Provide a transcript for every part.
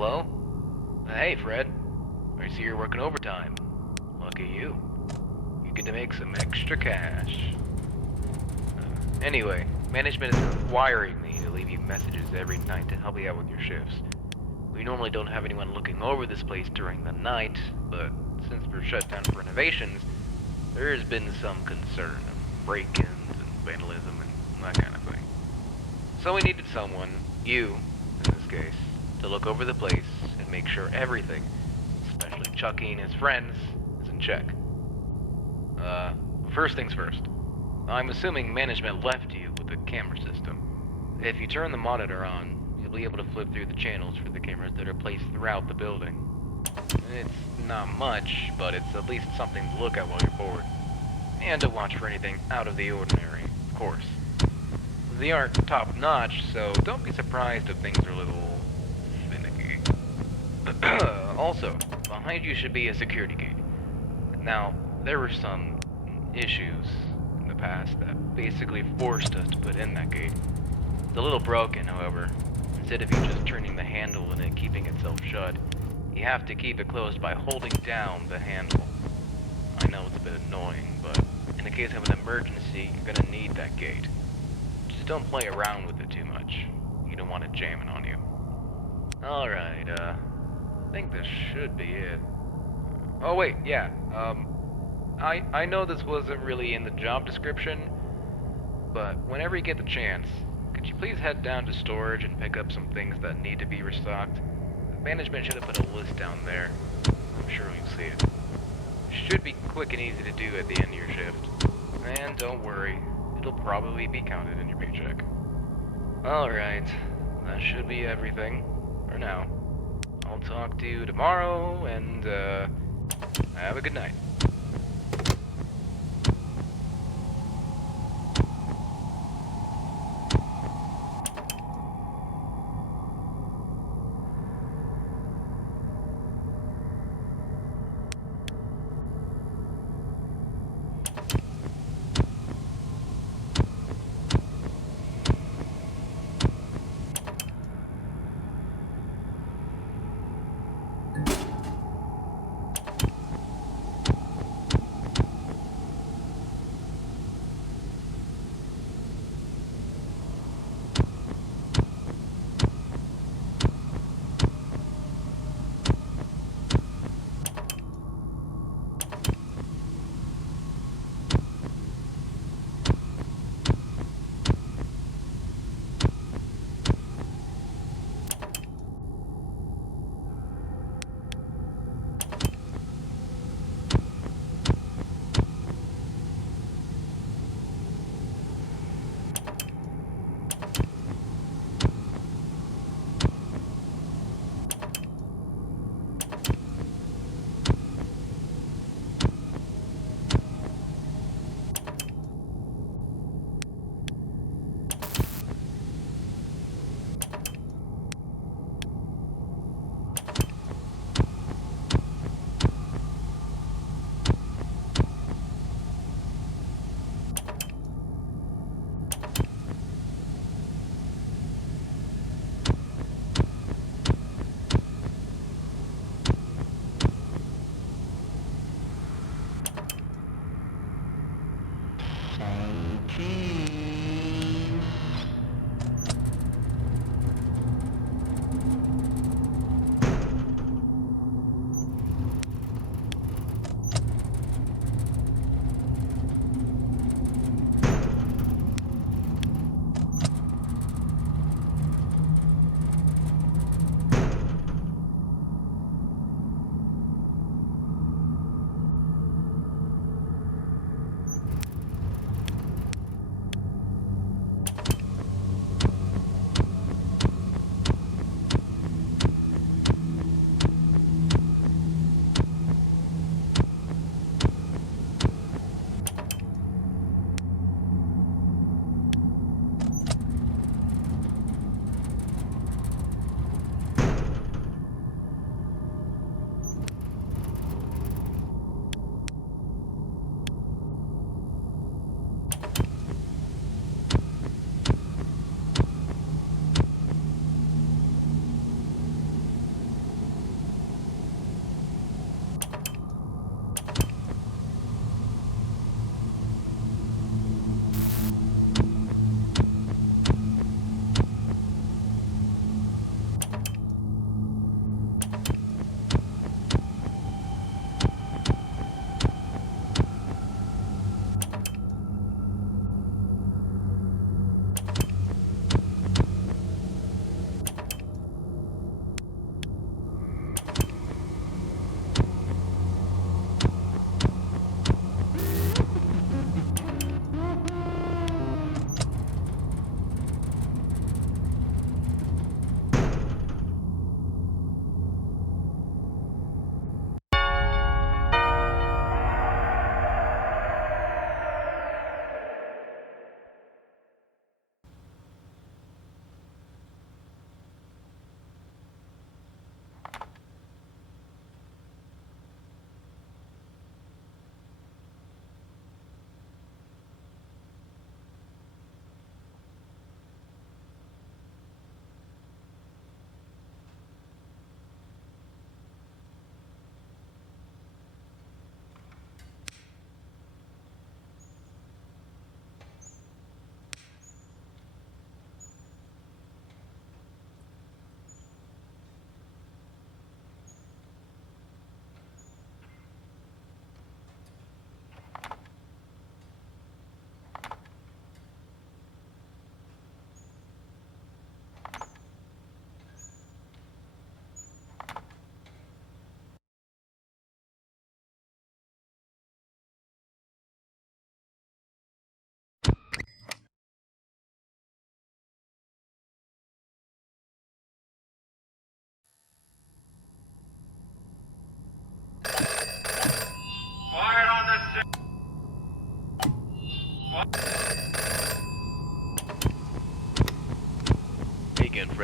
Hello? Hey, Fred. I see you're working overtime. Lucky you. You get to make some extra cash. Anyway, management is requiring me to leave you messages every night to help you out with your shifts. We normally don't have anyone looking over this place during the night, but since we're shut down for renovations, there has been some concern of break-ins and vandalism and that kind of thing. So we needed someone, you, in this case, to look over the place and make sure everything, especially Chucky and his friends, is in check. First things first. I'm assuming management left you with the camera system. If you turn the monitor on, you'll be able to flip through the channels for the cameras that are placed throughout the building. It's not much, but it's at least something to look at while you're bored. And to watch for anything out of the ordinary, of course. They aren't top-notch, so don't be surprised if things are a little finicky. Also, behind you should be a security gate. Now, there were some issues in the past that basically forced us to put in that gate. It's a little broken, however. Instead of you just turning the handle and it keeping itself shut, you have to keep it closed by holding down the handle. I know it's a bit annoying, but in the case of an emergency, you're gonna need that gate. Just don't play around with it too much. You don't want it jamming on you. Alright, I think this should be it. Oh wait, yeah, I know this wasn't really in the job description, but whenever you get the chance, could you please head down to storage and pick up some things that need to be restocked? Management should have put a list down there. I'm sure you'll see it. Should be quick and easy to do at the end of your shift. And don't worry, it'll probably be counted in your paycheck. Alright, that should be everything for now. I'll talk to you tomorrow, and have a good night.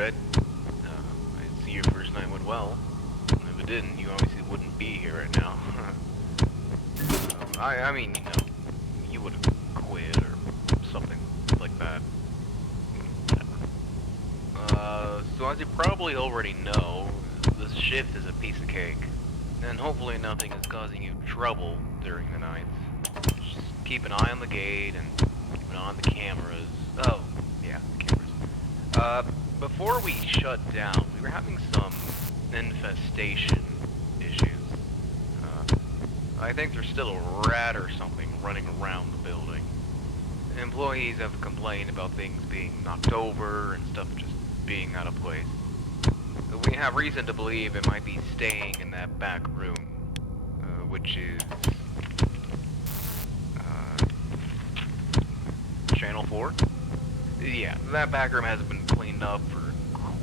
Red. I see your first night went well. If it didn't, you obviously wouldn't be here right now. I mean, you know, you would have quit or something like that. So as you probably already know, this shift is a piece of cake. And hopefully nothing is causing you trouble during the nights. Just keep an eye on the gate and keep an eye on the cameras. Oh, yeah, the cameras. Before we shut down, we were having some infestation issues. I think there's still a rat or something running around the building. Employees have complained about things being knocked over and stuff just being out of place. We have reason to believe it might be staying in that back room, which is Channel 4? Yeah, that back room hasn't been cleaned up for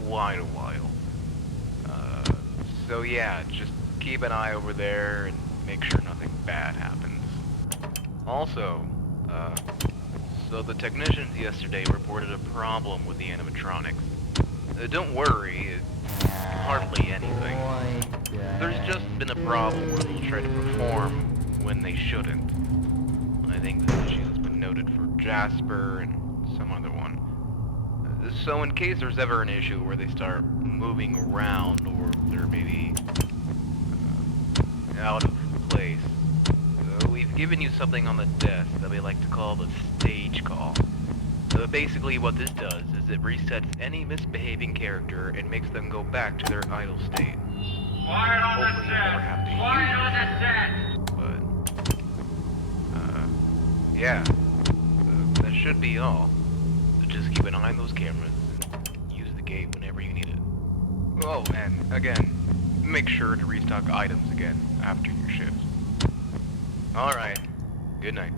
quite a while. So yeah, just keep an eye over there and make sure nothing bad happens. Also, so the technicians yesterday reported a problem with the animatronics. Don't worry, it's hardly anything. There's just been a problem where they'll try to perform when they shouldn't. I think this issue has been noted for Jasper and some other one. So in case there's ever an issue where they start moving around or they're maybe out of place, we've given you something on the desk that we like to call the stage call. Basically what this does is it resets any misbehaving character and makes them go back to their idle state. Quiet on Hopefully the you'll never set! have to Quiet on use the set! but, yeah, that should be all. So just keep an eye on those cameras and use the gate whenever you need it. Oh, and again, make sure to restock items again after your shift. Alright, good night.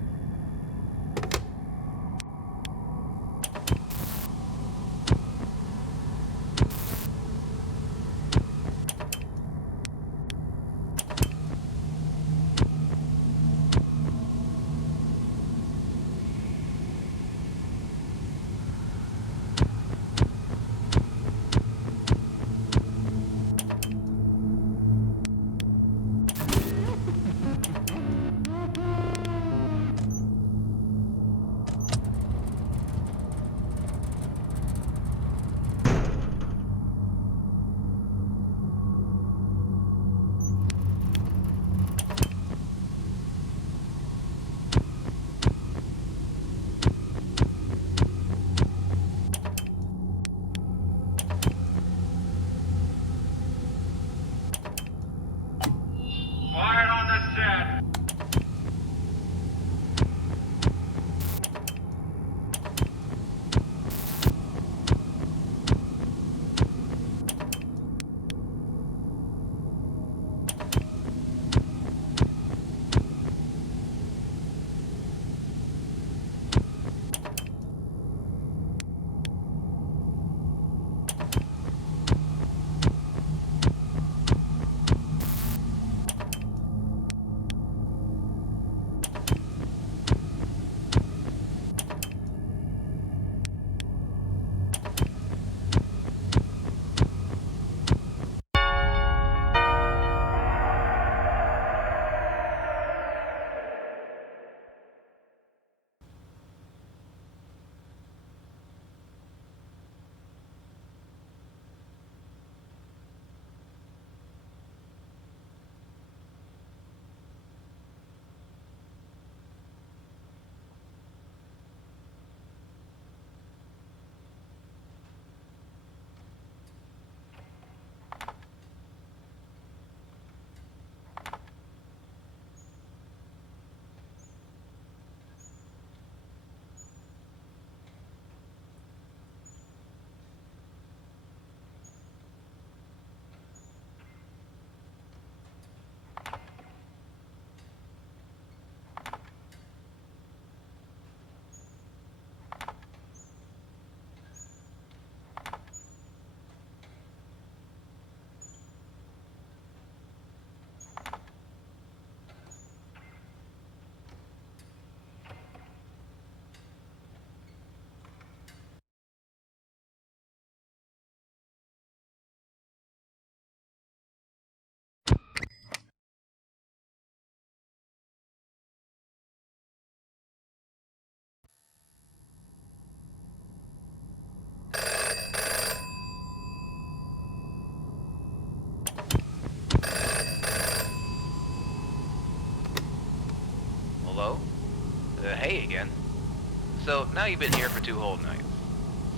So, now you've been here for 2 whole nights.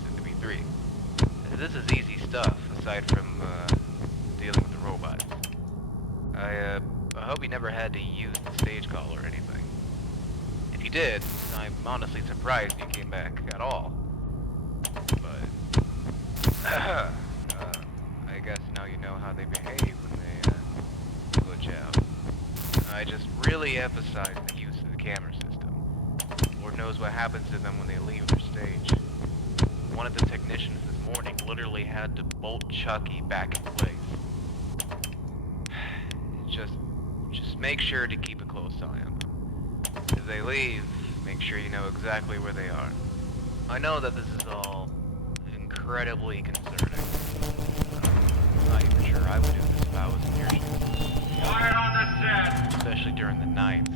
Soon to be 3. This is easy stuff, aside from, dealing with the robots. I hope you never had to use the stage call or anything. If you did, I'm honestly surprised you came back at all. But, I guess now you know how they behave when they, glitch out. I just really emphasize the use of the camera system. Lord knows what happens to them when they leave their stage. One of the technicians this morning literally had to bolt Chucky back in place. Just make sure to keep a close eye on them. If they leave, make sure you know exactly where they are. I know that this is all incredibly concerning. I'm not even sure I would do this if I was in your shoes. Quiet on the set! Especially during the night.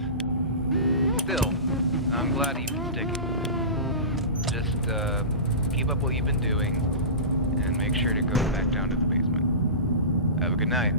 Still, I'm glad you've been sticking with it. Just, keep up what you've been doing, and make sure to go back down to the basement. Have a good night.